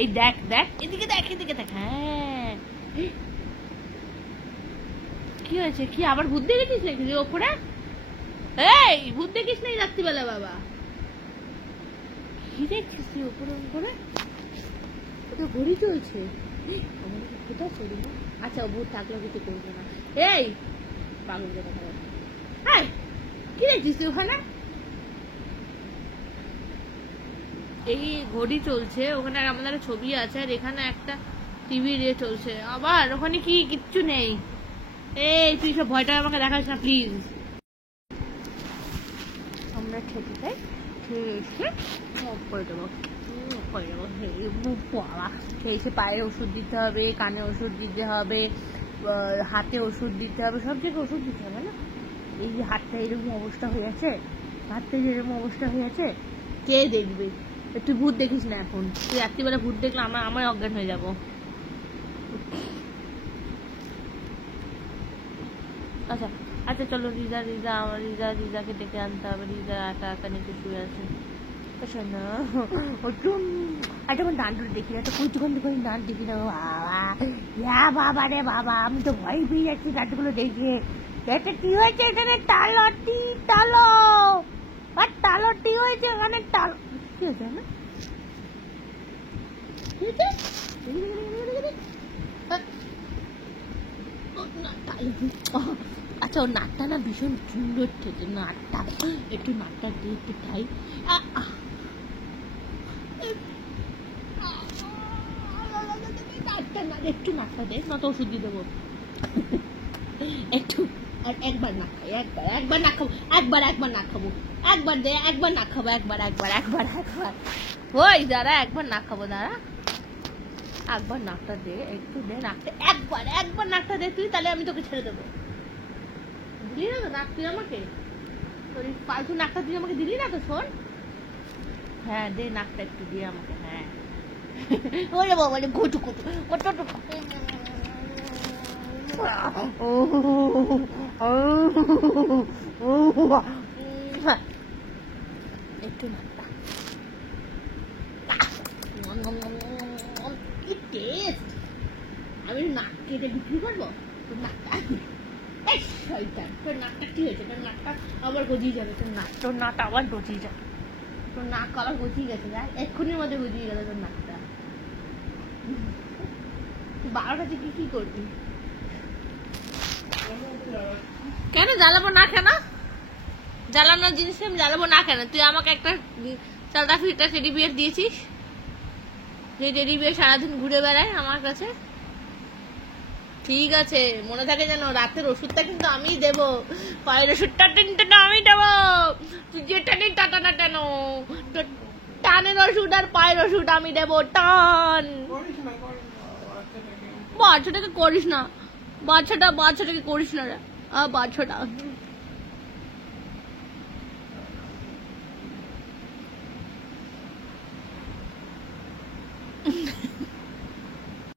এই দেখ দেখ এদিকে দেখ এদিকে দেখ। হ্যাঁ কি হয়েছে? কি আবার ভূত দেখেছিস নাকি ওপরে? এই ভূত দেখিস নাই রাত্রিবেলা বাবা? কি দেখছিস তুই ওপরে ওপরে? ওটা ঘড়ি চলছে। কোথাও চলি না। আচ্ছা ভূত থাকলেও কিছু করবে না। এই পাগল কথা বল। হ্যাঁ কি দেখছিস তুই ওখানে? এই ঘড়ি চলছে, ওখানে আমাদের ছবি আছে, আর এখানে একটা টিভি চলছে। আবার ওখানে কি কিচ্ছু নেই। এই তুই সব ভয়টা আমাকে দেখাস না প্লিজ। আমরা খেতে চাই, খেয়ে এসে করে দেবো খেয়ে এসে পায়ে ওষুধ দিতে হবে, কানে ওষুধ দিতে হবে, হাতে ওষুধ দিতে হবে, সব জায়গায় ওষুধ দিতে হবে না? এই যে হাতটা এরকম অবস্থা হয়ে আছে, হাতটা যেরকম অবস্থা হয়ে আছে, কে দেখবে? তুই ভূত দেখিস না এখন। তুই রাত্রিবেলা ভূত দেখলে আমার অজ্ঞান হয়ে যাবো। আচ্ছা আচ্ছা চলো রিজাকে ডেকে আনতে হবে। রিজা একা নিচে শুয়ে আছে। শোনো একটা ডান দেখি না, একটা কৌতুকান্তি করে ডান দেখি না। বাবা রে বাবা, আমি তো ভয় পেয়ে যাচ্ছি ডানগুলো দেখে। এটা কি হয়েছে এখানে? টালটি টালো আর টালটি হয়েছে এখানে। টাল কি হয়েছে না? আচ্ছা ওর নাকটা না ভীষণ সুন্দর থেকে, নাকটা একটু নাকটা দেখতে চাই। একটু নাকটা দেখ না, তো ওষুধ দিয়ে দেবো। একটু একবার নাক খাই, একবার নাক খাবো, একবার নাক খাবো, একবার দে, একবার নাক খাবো, একবার ওই দাঁড়া, একবার নাক খাবো, দাঁড়া একবার নাকটা দে, একটু দে নাকটা, একবার নাকটা দে তুই, তাহলে আমি তোকে ছেড়ে দেবো। দিলি না তো নাক তুই আমাকে? তোর ফালতু নাকটা তুই আমাকে দিলি না তো? শোন, হ্যাঁ দে নাকটা একটু দিয়ে আমাকে। হ্যাঁ ওরে বাবা রে, ঘুটু ঘুটু একটু নাকটা, কি টেস্ট! আমি নাক কেটে বিক্রি করবো তোর নাকটা? তোর নাকটা কি হয়েছে? তোর নাকটা আবার গজিয়ে যাবে। তোর নাকটা আবার গজিয়ে যাবে। তোর নাক আবার গজিয়ে গেছে, দেখ এক্ষুনির মধ্যে গজিয়ে গেল তোর নাকটা। 12টা থেকে কি করবি? কেন জ্বালাবো না? কেন জ্বালানোর জিনিস আমি জ্বালাবো না কেন? তুই আমাকে একটা চালটা ফিরটা টেডি বিয়ার দিয়েছিস, যে টেডি বিয়ার সারাদিন ঘুরে বেড়ায় আমার কাছে। ঠিক আছে, মনে থাকে যেন রাতের ওষুধটা কিন্তু আমিই দেবো, পায়ের ওষুধটা আমি দেবো। তুই যেটা নেই টাটাটা কেন? টানের ওষুধ আর পায়ের ওষুধ আমি দেবো। টান বাচ্চাটাকে করিস না, বাচ্চাটাকে করিস না রে, বাচ্চাটা